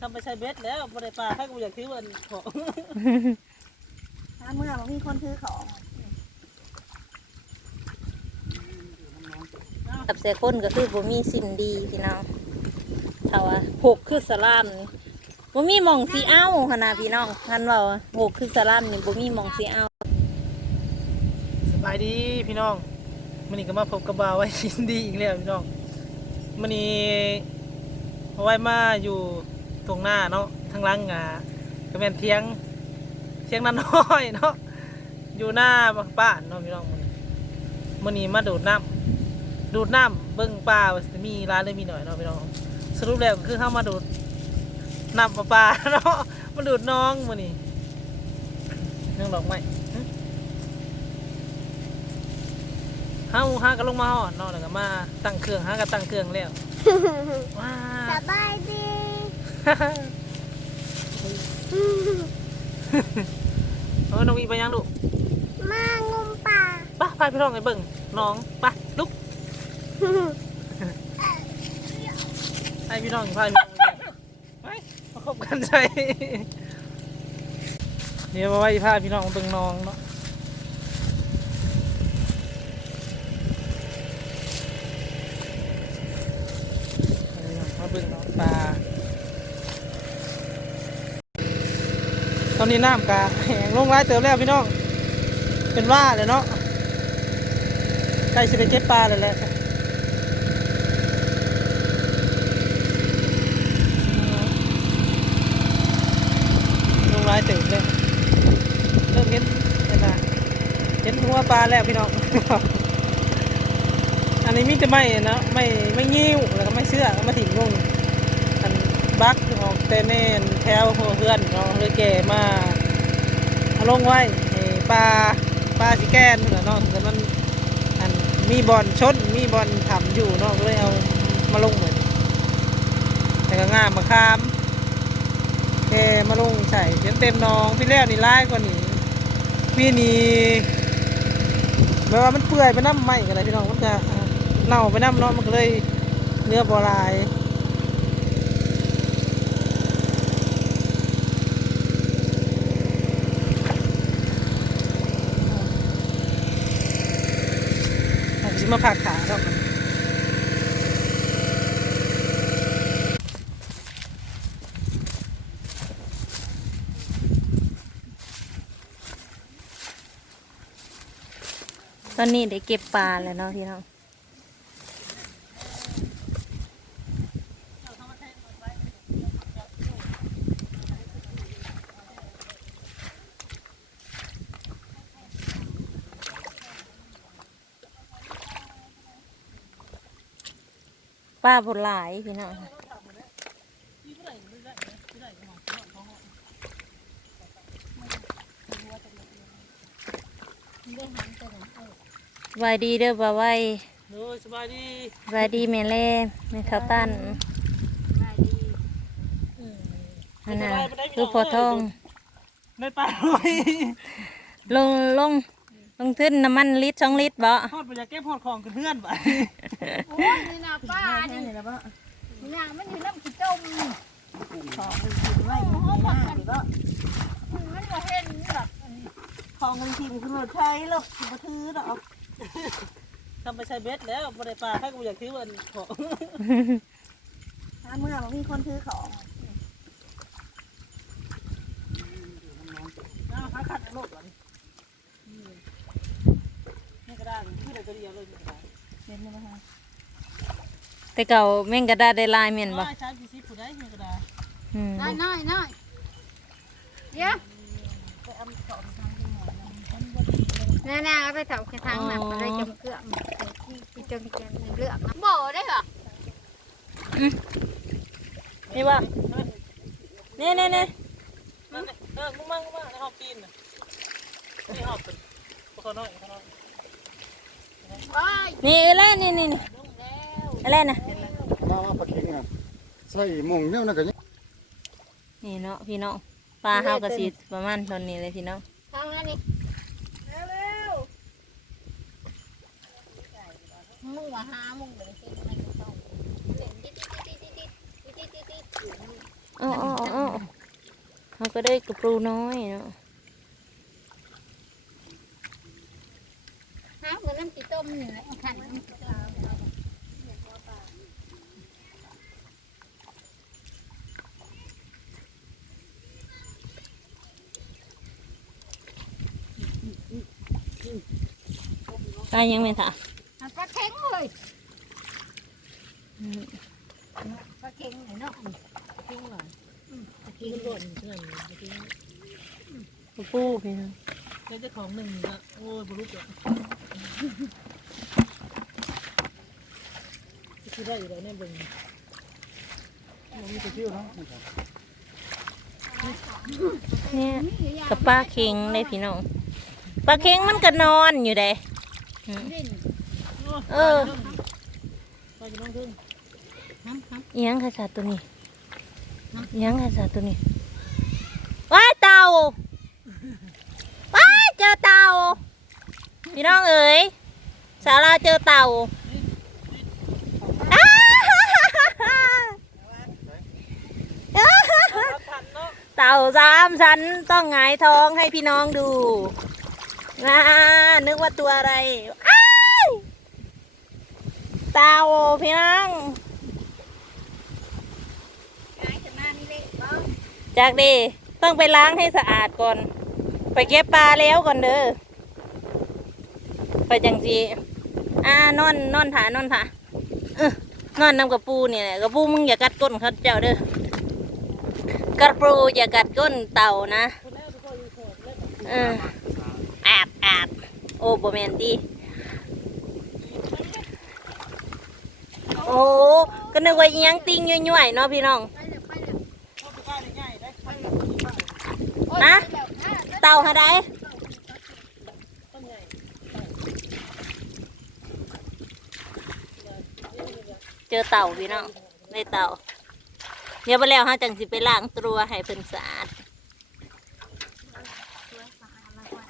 ทำไปใช้เบ็ดแล้วบ่ได้ปลาให้กูอยากถือวันของถ้าเมื่อมันมีคนถือของกับเสียคนก็คือบ่มีสิ่งดีพี่น้องถ้าว่าหกคือสลามนี่บ่มีหมองสีเอาขนาดพี่น้องท่านว่าหกคือสลามนี่บ่มีหมองสีเอาสบายดีพี่น้องมันนี้ก็มาพบกับบ่าวไว้ยินดีอีกแล้วพี่น้องมันนี้ เอาไว้มาอยู่ตรงหน้าเนาะทางหลังอะก็แม่นเทียงเทียงน้น้อยเนาะอยู่หน้าบ้านเนาะพี่น้องมันนี้มันนี้มาดูดน้ำดูดน้ำเบิ้งปลาว่ามีร้านเลยมีหน่อยเนาะพี่น้องสรุปแล้วก็คือเข้ามาดูดน้ำปลาปลาเนาะมาดูดน้องมันนี้เรื่องดอกไม้เฮาหาก็ลงมาหอดเนาะแล้วก็มาตั้งเครื่องห้าก็ตั้งเครื่องแล้ว ว้าสบายดีเออน้องมีไปยังลูกมางมป่าไปไปพี่น้องไปเบิ่งน้องไปลุกให้พี่น้องพาพี่น้องไปไปมาคบกันใจเดี๋ยวมาไว้พาพี่น้องเบิ่งน้องเนาะมาเบิ่งน้องปลา ตอ นี้น้ำกาแหงลงร้ายเติมแล้วพี่น้อง เป็นว่าเลยเนาะใกล้จะไปเก็บปลาเลยแหละลงร้ายเติมเลยเริ่มเห็นเห็นนะเห็นหัวปลาแล้วพี่น้อง อันนี้มีแต่ไม่นะไม่ไม่งิ้วแล้วก็ไม่เชื่อก็มาถิ่มลง บักออกแต่แม่นแถวหัวเพื่อนเนาะเลยแก่มาเอาลงไว้ปลาปลาสิแกนเหรอเนาะแต่มันอันมีบอลชนมีบอลทำอยู่เนาะก็เลยเอามาลงเหมือนแต่ก็ง่ามมาคามแกมาลงใส่จนเต็มน้องพี่แล้วนี่ร้ายกว่านี้พี่นี่แบบว่ามันเปื่อยไปน้ำไหมกันเลยพี่น้องมันจะเน่าไปน้ำเนาะมันก็เลยเนื้อบอลาย ผ มาผักขาดอกมันตอนนี้ได้เก็บปลาแล้วเนาะพี่น้อง ปลาผลหลายพี่น้องสบายดีเด้อบ่าวไว้โอ้ยสบายดีสบายดีแม่เล่แม่ข้าวตันอันน่ะคือพอทองได้ปลาหน่อยลงลงลงทุนน้ำมันลิตรสองลิตรบ่ทอดไปอยากเก็บหอดของกับเพื่อนไป โอ้ยนี่นะป้านี่นี่นะป้าเนี่ยมันอยู่น้ำขี้ต้มของมันกินไว้อยู่ในหน้าดิบ่มันก็เห็นหรอกของมันทิ่มขึ้นรถไทยหรอกบ่ถือหรอกทำไปใช้เบ็ดแล้วบ่ได้ปลาให้กูอยากถือวันของถ้าเมื่อมันมีคนถือของน้าพักขัดในโลกก่อนนี่ก็ได้ที่ไหนก็เดียวเลยนี่ก็ได้ เห็นไหมคะแต่เก่าแม่งกระดาได้ลายแม่นบ่ใช้กี่สิบผู้ได้นี่ก็ได้อืมน้อยน้อยน้อยเดี๋ยวน่าน่าเอาไปเถาแค่ทางหนักอะไรจมเกลือมที่จมเกลือมเลือกบ่ได้เหรอนี่ว่านี่นี่นี่นั่นนี่เออมึงมั่งมึงมั่งในห้องปีนน่ะนี่ห้องเป็นพวกเขาน้อยเขาน้อยว้าย นี่อะไรนี่นี่นี่อะไรนะมาว่าปลาเค็งอะใส่หมงเนี่ยนั่นก็ยังนี่เนาะพี่น้องปลาเฮากระสีประมาณตอนนี้เลยพี่น้องทางนั้นนี่เร็วมึงว่าหามึงเลยเป็นอะไรก็ต้องเด็ดดิดดิดดิดดิดดิดดิดดิดอ๋ออ๋ออ๋อเขาก็ได้กระปูน้อยเนาะ ฮะเหมือนน้ำจีต้มนี่แหละขันน้ำจีต้มตายยังไม่ถ่ะอะปลาเค็งเลยปลาเค็งหน่อยเนาะเค็งหน่อยอืมปลาเค็งหล่นเพื่อนเมื่อกี้กระปูพี่น้องเจ้าของหนึ่งก็โอ้ยบรุษอะ คิดได้อยู่แล้วเนี่ยเบิ่งมันมีแต่ชื่อเนาะเนี่ยกับปลาเค็งเลยพี่น้องปลาเค็งมันก็นอนอยู่เด้เออไปจะน้องทึ่งน้ำครับเอียงค่ะสัตว์ตัวนี้เอียงค่ะสัตว์ตัวนี้ว้ายเต่าว้ายเจอเต่า พี่น้องเอ๋ยสาราเจอเต่าเต่าสามชั้นต้องหงายท้องให้พี่น้องดูนะนึกว่าตัวอะไรเต่าพี่น้องจานี่เลยบ้าจากดีต้องไปล้างให้สะอาดก่อน ไปเก็บปลาแล้วก่อนเด้อ ไปจังสีอ่านอนนอนถานอนถาเออนอนนำกระปูเนี่ยแหละกระปูมึงอย่ากัดก้นเขาเจ้าเด้อกระปูอย่ากัดก้นเต่านะเอออาบอาบโอ้โบแมนตีโอ้ก็นึกว่ายังติงย่อยๆเนาะพี่น้องไปเลยไปเลย เข้าไปใกล้ได้ง่ายได้ไป โอ้ย นะ ไปแล้วอะ เต่าหาได้ ต้นใหญ่ เจอเต่าพี่น้องได้เต่าเดี๋ยวไปแล้วฮะจังสิไปล้างตัวให้เพิ่นสะอาด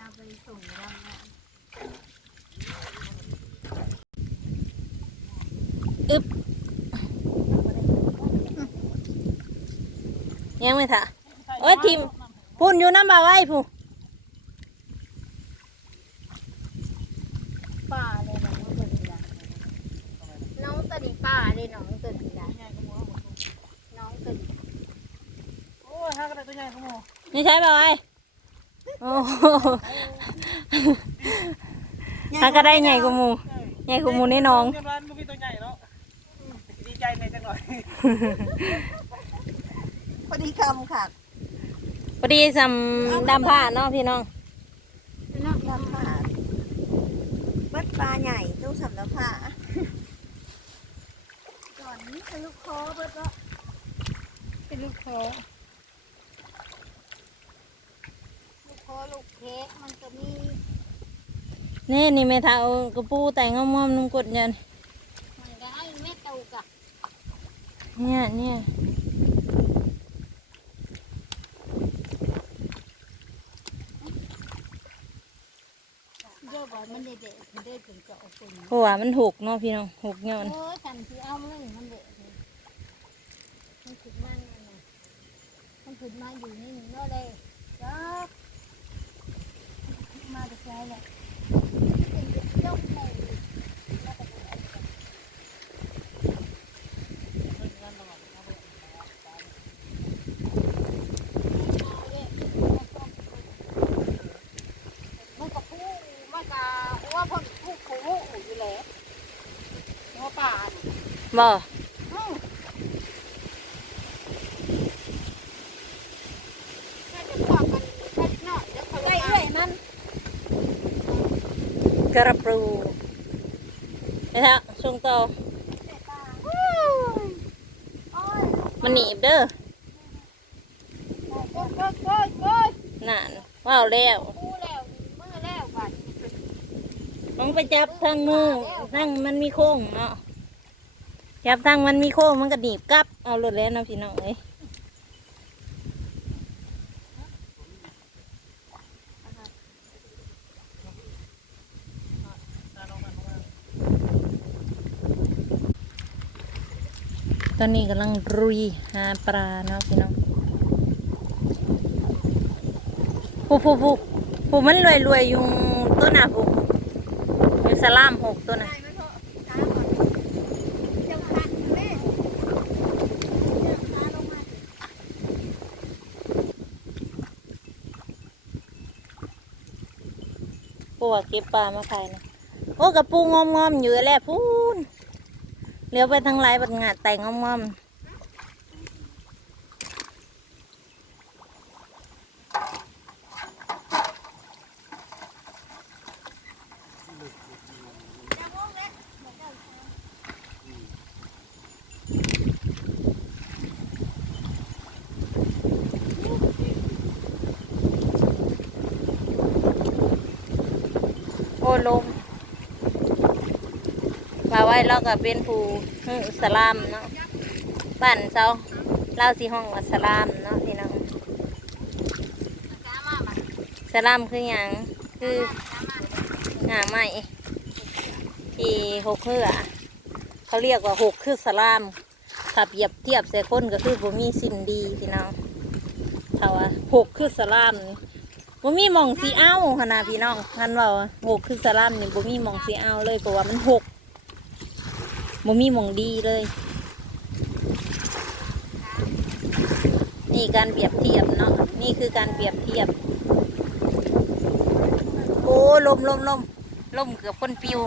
อาไปส่งเราเนี่ยยังไม่ถ่ะโอ้ยทิมพุ่นอยู่น้ำมาไว้ผู้ป่าเลยน้องตัวนี้ละ น้องตัวนี้ป่าเลยน้องตัวนี้ละใหญ่ขโมยน้องตัวนี้โอ้ยห้ากระดาษตัวใหญ่ขโมยนี่ใช่ป่าไว้โอ้โหถ้าก็ได้ใหญ่กว่าหมูใหญ่กว่าหมูแน่นอนเรียบร้อยมันมีตัวใหญ่เนาะดีใจในจังหน่อยพอดีคำค่ะพอดีสำดำผ้าเนาะพี่น้องน้องลำผาบัดปลาใหญ่ต้องสำลำผาก่อนนี้ เป็นลูกคอเบิดก็เป็นลูกคอลูกคอลูกเค้กมันจะมีนี่นี่แม่เท้ากระปูแต่งงอมๆนุ่มกดยันมันได้เม็ดเต่ากะเนี่ยเนี่ยเยอะบ่มันเด็ดๆมันได้ถึงจะเอาคนเพราะว่ามันหกเนาะพี่น้องหกย้อนโอ้ยฉันที่เอาเลยมันเด็ดเลยมันขึ้นมาเนี่ยนะมัน ขึ้นมาอยู่นี่นาะเลยจ้ามาจะใช้แหละเป็นยกเลยแล้วก็เอาไปเอาเนี่ยมันก็พูมันก็ว่าเพิ่นพูดขู่อยู่แล้วหัวป่านี่ บ่ อืมแค่จะบอกกันแค่หน่อยแล้วเขา ใกล้ จะ เอื่อยมัน กระปูนะฮะส่งต่อโอ้ยมันหนีบเด้อโอ้ยโอ้ยโอ้ยโอ้ยนั่นว้าวแล้วน้อแล้วบัดต้องไปจับทางมือทางมันมีโค้งเนาะจับทางมันมีโค้งมันก็หนีบกลับ เอารถแล้วนะพี่น้องเอ้ย ตอนนี้กำลังรุยหาปลาเนาะพี่น้องผู้ผู้ผู้ผู้มันรวยรวยอยู่ต้นน่ะผู้อยู่สลามหกต้นน่ะได้ไหมพ่อตาเก็บปลามาขายนะโอ้กระปูงอมงอมๆอยู่แหละพู เลี้ยวไปทางไรบัดงาแต่งอมงอมโอ้ลม มาไว้เราก็เป็นผู้ฮึสลามเนาะบ้านเจ้าเล่าสีห้องว่าสลามเนาะพี่น้องสลามคืออย่างคือหาไม้ที่หกเหือเขาเรียกว่าหกคือสลามถ้าเปรียบเทียบใส่คนก็คือบ่มีสิ่นดีพี่น้องถ้าว่าหกคือสลามบ่มีมองสีเอาขนาดพี่น้องท่านว่าหกคือสลัมนี่บ่มีมองสีเอาเลยเพราะว่ามันหก บ่มีมองดีเลย นี่การเปรียบเทียบเนาะนี่คือการเปรียบเทียบ โอ้ลมลมลมลมเกือบคนปิว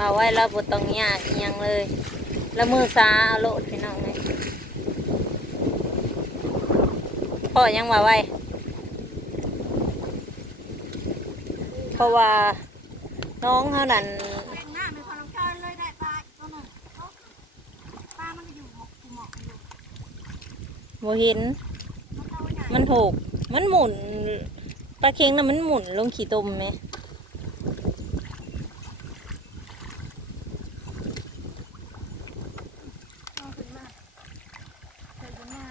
มาไว้แล้วบต้องยากอิหยังเลย แล้วมือซาเอาโลดพี่น้องเลยพ่อยังมาไว้ เพราะว่าน้องเขาหน้าเป็นคนลำเชิญเลยได้ปลาอีกตัวหนึ่งเอ้าปลามันโมเห็นมันหนมันถูก มันหมุน ปลาเค็งน่ะมันหมุนลงขี่ตมไหม เอาขึ้นมาใส่ขึ้นมา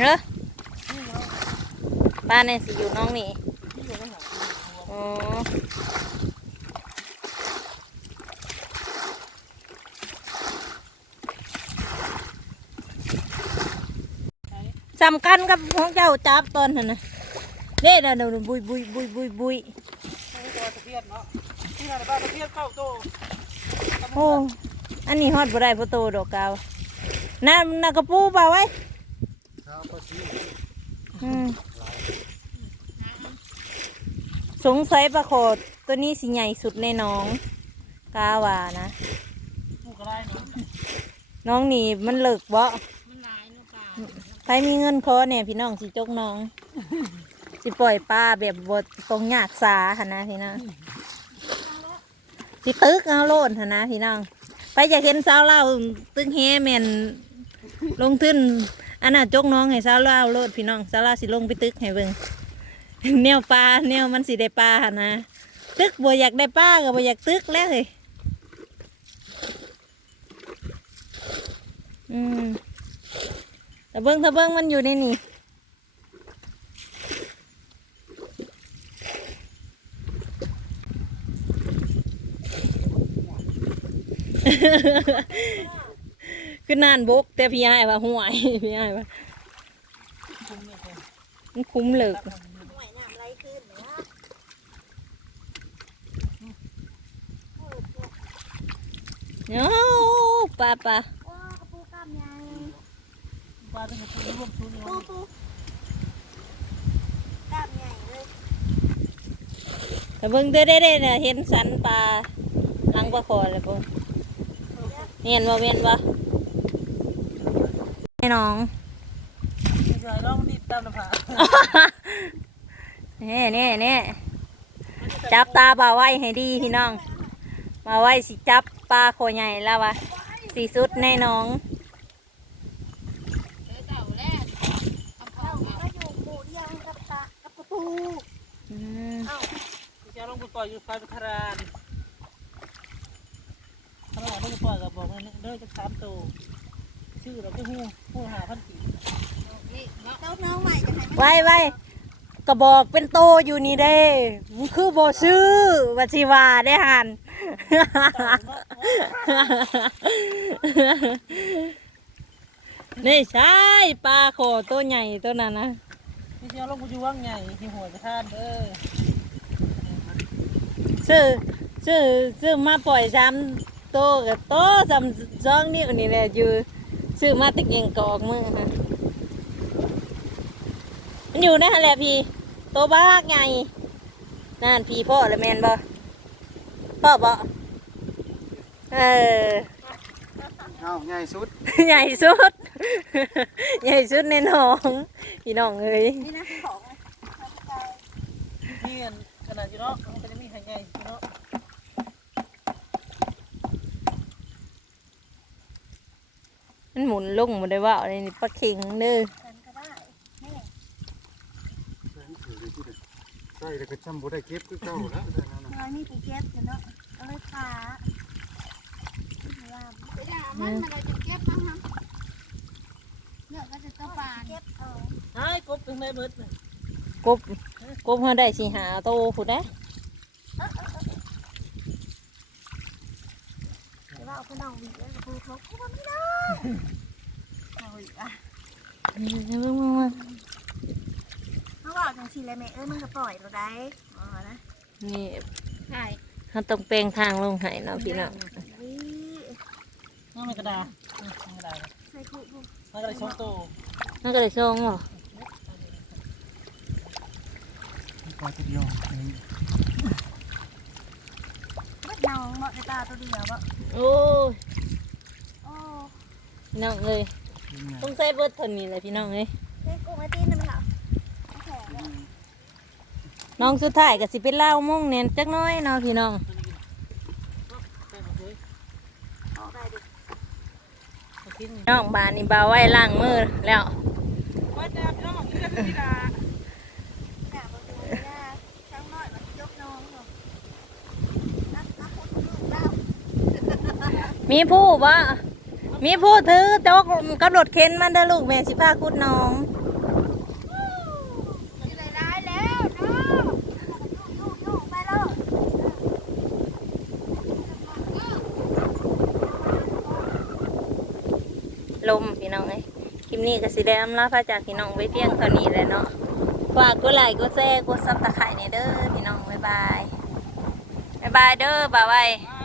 เนอะ ป้าเนี่ยสิอยู่น้องนี่อ๋อสำคัญกับของเจ้าจับตอนนั้นนะเด้เดี๋ยวบุยบุยบุยบุยบุยนี่ตัวตะเพียนเนาะนี่น่ะบ้านตะเพียนเข้าโตโอ้อันนี้ฮอดบ่ได้พอโตดอกกาวน่าน่ากระปูเปล่าไว้ชาวประชีอืม สงสัยปลาโคดตัวนี้สิใหญ่สุดในน้องกาวานะผู้ก็ได้เนาะน้องนี่มันเลิกบ่ใครมีเงินคอเนี่ยพี่น้องสิจกน้อง สิปล่อยปลาแบบบดตรงหยากสาหนนะพี่น้องสิตึกเอาโลดหนนะพี่น้อง ไปอยากเห็นสาวเล่าวตึกแฮแมนลงทุนอันน่ะจกน้องให้สาวเล่าวโลดพี่น้องสาวเล่าวสิลงไปตึกให้เบิ่ง แนวปลาแนวมันสิได้ปลาหนะตึกบ่อยากได้ปลาก็บ่อยากตึกแล้วเลยอืมแต่เบิ้งถ้าเบิ้งมันอยู่ในนี่คือนานบก แต่พี่ยายว่าห่วยพี่ยายว่า มันคุ้มเหลิก โอ้ปลาปลาปูกำยังปลาต้องปูรวมปูปูช่เยแต่เบิ่งเด้อได้เน่ะเห็นสันปลาลังปลาคอเลยปูเมียนบ่เมียนบ่ไอ้น้องลอลองดิบตามน้ำผาเน่เน่เน่จับตาบ่าไว้ให้ดีพี่น้อง มาไว้สิจับ ปลาโคใหญ่แล้ววะสีสุดแน่น้องเราก็อยู่หมู่เดียวกับตากับประตูอืมจะลงไปปล่อยอยู่ไฟประคารานขนาดลงไปปล่อยกับบอกเลยเด้อจะสามตัวชื่อเราก็หู้หู้หาพันกี่เจ้าน้องใหม่จะให้มันไว้ไว้กระบอกเป็นโตอยู่นี่เด้มึงคือบ่ซื้อว่าสิว่าได้หัน นี่ใช่ปลาโคตัวใหญ่ตัวนั้นนะนี่จะลงไปอยู่ว่างใหญ่ที่หัวจะทานเด้อซื้อซื้อซื้อมาปล่อยซ้ำโตกับโตซ้ำสองนิ้วนี่แหละอยู่ซื้อมาติกเองกอกมือฮะมันอยู่นั่นแหละพี่โตบ้ากใหญ่นั่นพี่พ่อละแมนบ่ พ่อบ่เออเอาใหญ่สุด ใหญ่สุด ใหญ่สุดในหน้อง พี่น้องเอ้ยนี่นะของนี่ขนาดอยู่เนาะมันก็จะมีหายใหญ่อยู่เนาะมันหมุนลงหมดเลยว่าอะไรนี่ปลาเข็งเด้อกันก็ได้ใช่แล้วก็จำบ่ได้เก็บคือเก่าแล้ว แต่นั่นน่ะน้อยมีปูเก็บอยู่เนาะก็เลยพาว่าไปด่ามันมันเราจะเก็บมั้งฮะเนี่ยก็จะต้องปลาเก็บเอาหายกบถึงได้เบิดเลยกบกบเขาได้สิหาโตผู้ได้หรือว่าเอาขนมหวีแล้วกูเขาเขาว่าไม่ได้เอาอีกอะเขาบอกจังสิเลยแม่เอ้ยมึงก็ปล่อยเราได้อ๋อนะนี่ ใช่เขาต้องแปลงทางลงให้เนาะพี่น้องนี่นี่มันกระดาษนี่มันกระดาษใส่คุกบุมันก็เลยช่องโตมันก็เลยช่องบ่ปลาตัวเดียวนี่บัดน้องเหมาะในตาตัวเดียวบ่โอ้ยโอ้พี่น้องเอ้ยเป็นไงต้องใส่เบิดเท่านี้เลยพี่น้องเอ้ย เฮ้ยกูไม่ตีนนะมันเหรอแข็งเลย น้องสุดท้ายก็สิเป็นเล่ามุ่งเน้นจักน้อยเนาะพี่น้องน้องบานนี่เบาไว้ล้างมือแล้วมีผู้บ่มีผู้ถือจกกับรถเข็นมันเด้อลูกแม่สิพาคุดน้อง จะได้ได้แล้วเนาะยุ่งยุ่งไปแล้ว ลมพี่น้องเอ้ยคลิป นี้ก็สิได้อำลาพระจากพี่น้องไว้เพียงเท่านี้แหละเนาะฝากกดไลค์กดแชร์กดซับตะไคร้เนี่ยเด้อพี่น้องบ๊ายบายบ๊ายบายเด้อบ่าวไว้อ่า